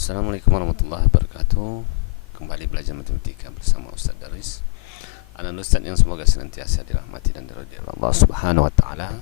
Assalamualaikum warahmatullahi wabarakatuh. Kembali belajar matematika bersama Ustaz Daris. Anak Ustaz yang semoga senantiasa dirahmati dan diridhai Allah Subhanahu wa taala.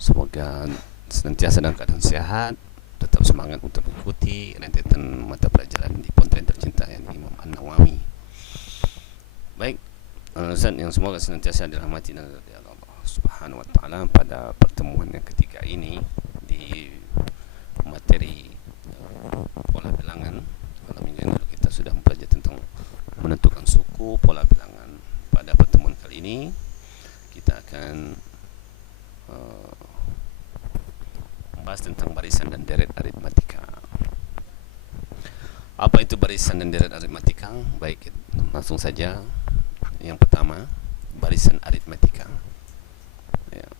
Semoga senantiasa dalam keadaan sehat, tetap semangat untuk mengikuti rentetan mata pelajaran di Pontren tercinta yang Imam An-Nawawi. Baik, anak Ustaz yang semoga senantiasa dirahmati dan diridhai Allah Subhanahu wa taala, pada pertemuan yang ketiga ini di materi pola bilangan. Pada minggu yang lalu kita sudah mempelajari tentang menentukan suku pola bilangan. Pada pertemuan kali ini kita akan membahas tentang barisan dan deret aritmatika. Apa itu barisan dan deret aritmatika? Baik, langsung saja. Yang pertama, barisan aritmatika. Ya.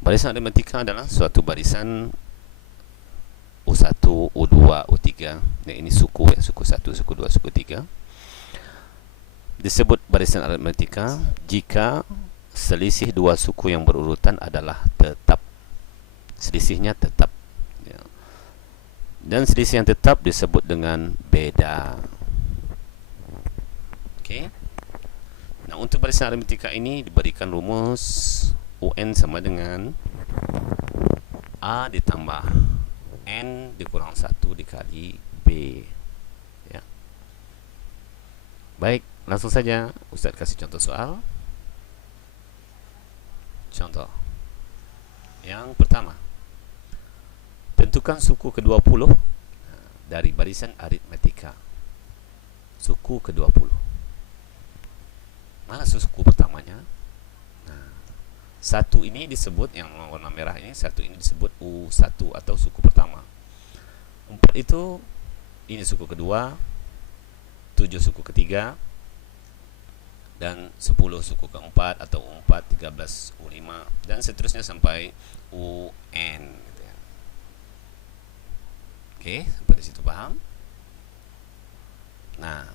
Barisan aritmatika adalah suatu barisan U1, U2, U3. Nah, ini suku ya, suku 1, suku 2, suku 3. Disebut barisan aritmatika jika selisih dua suku yang berurutan adalah tetap. Selisihnya tetap ya. Dan selisih yang tetap disebut dengan beda. Oke. Nah, untuk barisan aritmatika ini diberikan rumus UN sama dengan A ditambah N dikurang 1 dikali B ya. Baik, langsung saja Ustaz kasih contoh soal. Contoh yang pertama, tentukan suku ke-20 dari barisan aritmatika. Suku ke-20, mana suku pertamanya? Nah, satu ini disebut, yang warna merah ini, satu ini disebut U1 atau suku pertama. 4 itu, ini suku kedua, 7 suku ketiga, dan 10 suku keempat atau U4, 13 U5, dan seterusnya sampai UN gitu ya. Oke, sampai situ paham? Nah,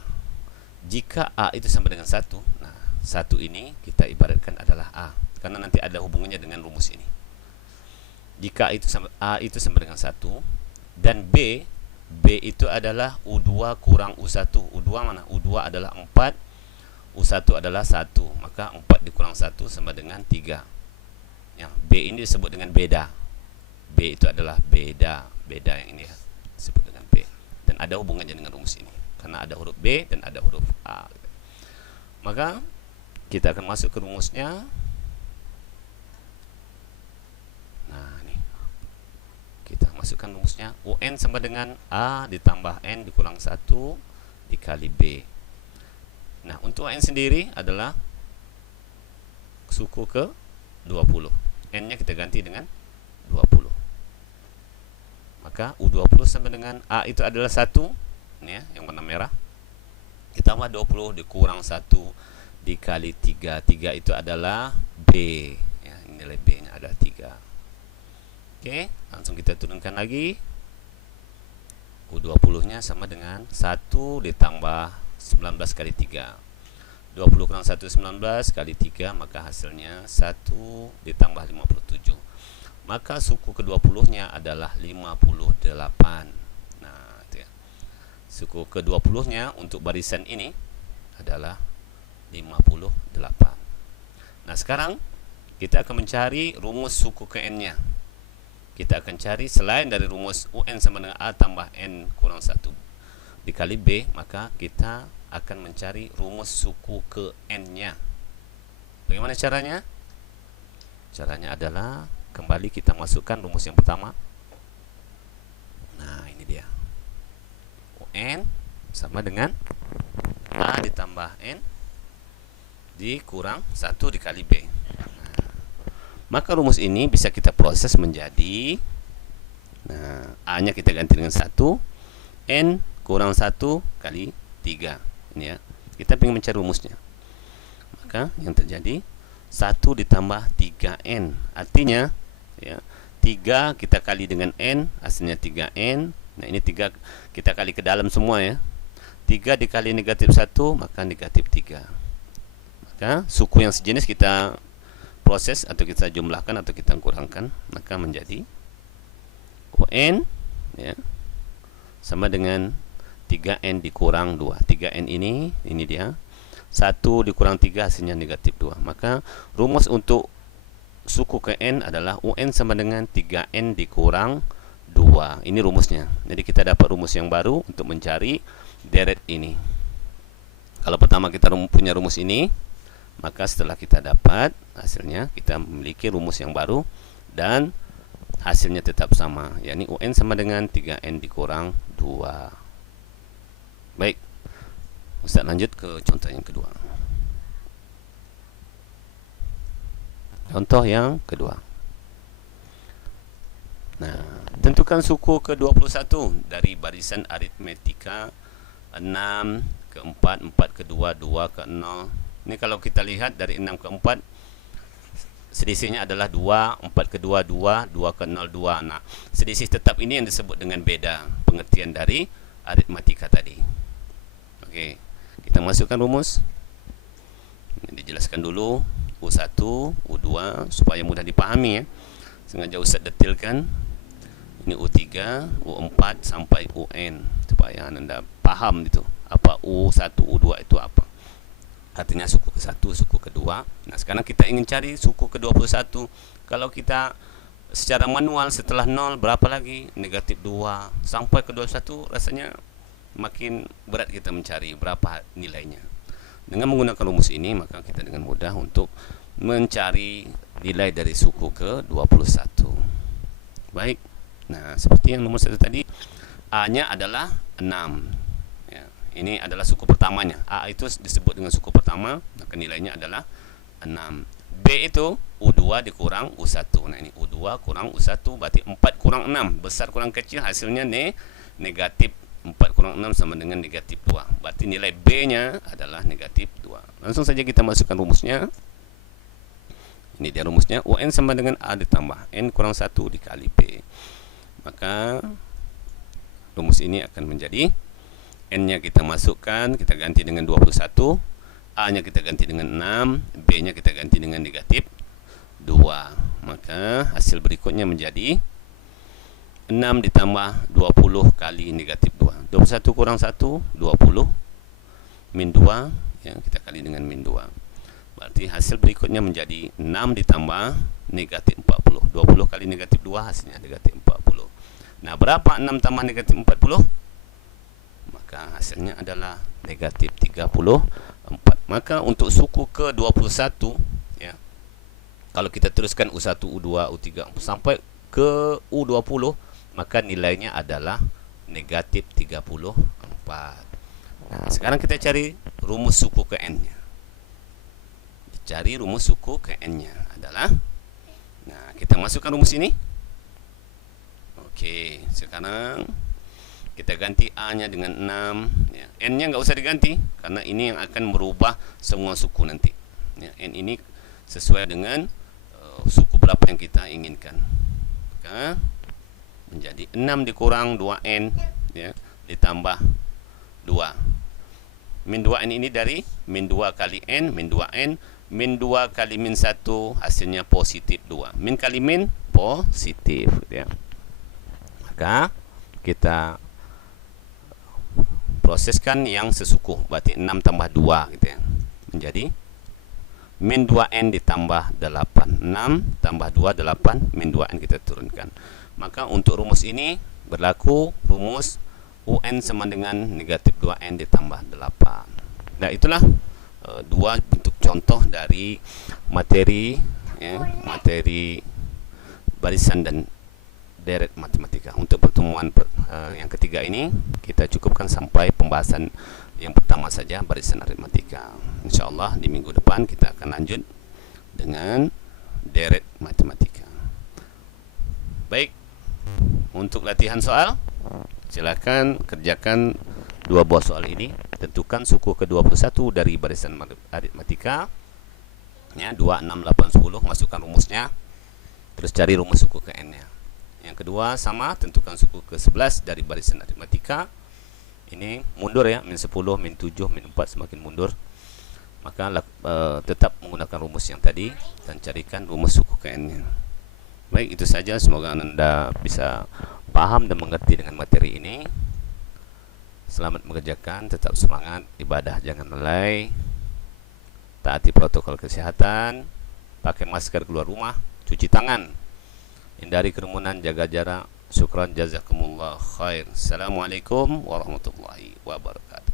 jika A itu sama dengan 1, nah 1 ini kita ibaratkan adalah A, karena nanti ada hubungannya dengan rumus ini. Jika itu sama, A itu sama dengan 1, dan B itu adalah U2 kurang U1. U2 mana? U2 adalah 4, U1 adalah 1, maka 4 dikurang 1 sama dengan 3 ya. B ini disebut dengan beda. B itu adalah beda. Beda yang ini ya, disebut dengan B, dan ada hubungannya dengan rumus ini karena ada huruf B dan ada huruf A. Maka kita akan masuk ke rumusnya. Nah, ini kita masukkan rumusnya. UN sama dengan A ditambah N dikurang 1 dikali B. Nah, untuk UN sendiri adalah suku ke 20. N-nya kita ganti dengan 20. Maka U20 sama dengan A itu adalah 1, ini ya, yang warna merah. Ditambah 20 dikurang 1 dikali 3. 3 itu adalah B ya, nilai B-nya ada 3. Oke, langsung kita turunkan lagi. U20-nya sama dengan 1 ditambah 19 kali 3. 20 kurang 1 19 kali 3, maka hasilnya 1 ditambah 57. Maka suku ke-20-nya adalah 58. Nah, itu ya. Suku ke-20-nya untuk barisan ini adalah 58. Nah, sekarang kita akan mencari rumus suku ke N-nya. Kita akan cari selain dari rumus UN sama dengan A tambah N kurang 1 dikali B, maka kita akan mencari rumus suku ke N-nya. Bagaimana caranya? Caranya adalah kembali kita masukkan rumus yang pertama. Nah, ini dia. UN sama dengan A ditambah N dikurang 1 dikali B. Maka rumus ini bisa kita proses menjadi, nah, A-nya kita ganti dengan 1, N kurang 1 kali 3. Ini ya, kita ingin mencari rumusnya. Maka yang terjadi 1 ditambah 3N. Artinya ya, 3 kita kali dengan N, hasilnya 3N. Nah, ini 3 kita kali ke dalam semua ya. 3 dikali negatif 1, maka negatif 3. Maka suku yang sejenis kita proses atau kita jumlahkan atau kita kurangkan, maka menjadi UN ya, sama dengan 3N dikurang 2. 3N ini dia. 1 dikurang 3 hasilnya negatif 2. Maka rumus untuk suku ke N adalah UN sama dengan 3N dikurang 2. Ini rumusnya. Jadi kita dapat rumus yang baru untuk mencari deret ini. Kalau pertama kita punya rumus ini, maka setelah kita dapat hasilnya, kita memiliki rumus yang baru dan hasilnya tetap sama, yakni UN sama dengan 3N dikurang 2. Baik, Ustaz lanjut ke contoh yang kedua. Contoh yang kedua. Nah, tentukan suku ke-21 dari barisan aritmetika 6 ke 4, 4 ke 2, 2 ke 0. Ini kalau kita lihat dari 6 ke 4, selisihnya adalah 2, 4 ke 2, 2, 2 ke 0, 2. Nah, selisih tetap ini yang disebut dengan beda pengertian dari aritmatika tadi. Oke, kita masukkan rumus. Ini dijelaskan dulu U1, U2 supaya mudah dipahami ya. Sengaja Ustaz detilkan. Ini U3, U4 sampai UN supaya Anda paham itu apa U1, U2 itu apa. Artinya suku ke-1, suku kedua. Nah, sekarang kita ingin cari suku ke-21. Kalau kita secara manual setelah 0 berapa lagi? Negatif 2 sampai ke 21 rasanya makin berat kita mencari berapa nilainya. Dengan menggunakan rumus ini, maka kita dengan mudah untuk mencari nilai dari suku ke-21. Baik. Nah, seperti yang nomor 1 tadi, A-nya adalah 6. Ya, ini adalah suku pertamanya. A itu disebut dengan suku pertama, maka nilainya adalah 6. B itu U2 dikurang U1. Nah, ini U2 kurang U1 berarti 4 kurang 6. Besar kurang kecil hasilnya negatif. 4 kurang 6 sama dengan negatif 2. Berarti nilai B-nya adalah negatif 2. Langsung saja kita masukkan rumusnya. Ini dia rumusnya. UN sama dengan A ditambah N kurang 1 dikali P. Maka rumus ini akan menjadi N-nya kita masukkan, kita ganti dengan 21. A-nya kita ganti dengan 6. B-nya kita ganti dengan negatif 2. Maka hasil berikutnya menjadi 6 ditambah 20 kali negatif 2. 21 kurang 1, 20. Min 2, yang kita kali dengan min 2. Berarti hasil berikutnya menjadi 6 ditambah negatif 40. 20 kali negatif 2 hasilnya negatif 40. Nah, berapa 6 tambah negatif 40? Maka hasilnya adalah negatif 34. Maka untuk suku ke-21, ya, kalau kita teruskan U1, U2, U3 sampai ke U20, maka nilainya adalah negatif 34. Nah, sekarang kita cari rumus suku ke N-nya. Cari rumus suku ke N-nya adalah, nah, kita masukkan rumus ini. Oke, sekarang kita ganti A-nya dengan 6. Ya, N-nya nggak usah diganti, karena ini yang akan merubah semua suku nanti. Ya, N ini sesuai dengan suku berapa yang kita inginkan. Maka menjadi 6 dikurang 2N, ya, ditambah 2. Min 2N ini dari min 2 kali N, min 2N, min 2 kali min 1, hasilnya positif 2. Min kali min, positif. Ya. Maka kita proseskan yang sesuku, berarti 6 tambah 2 gitu ya. Menjadi min 2N ditambah 8. 6 tambah 2, 8. Min 2N kita turunkan. Maka untuk rumus ini berlaku rumus UN sama dengan negatif 2N ditambah 8. Nah, itulah dua bentuk contoh dari materi, ya, materi barisan dan deret matematika. Untuk pertemuan yang ketiga ini kita cukupkan sampai pembahasan yang pertama saja, barisan aritmatika. InsyaAllah di minggu depan kita akan lanjut dengan deret matematika. Baik, untuk latihan soal, silakan kerjakan 2 buah soal ini. Tentukan suku ke-21 dari barisan aritmatika, ya, 2, 6, 8, 10. Masukkan rumusnya, terus cari rumus suku ke N-nya. Yang kedua sama, tentukan suku ke-11 dari barisan aritmatika. Ini mundur ya, min 10, min 7, min 4, semakin mundur. Maka tetap menggunakan rumus yang tadi dan carikan rumus suku ke N-nya. Baik, itu saja. Semoga Anda bisa paham dan mengerti dengan materi ini. Selamat mengerjakan, tetap semangat, ibadah jangan lalai, taati protokol kesehatan, pakai masker keluar rumah, cuci tangan, hindari kerumunan, jaga jarak. Syukran, jazakumullah khair. Assalamualaikum warahmatullahi wabarakatuh.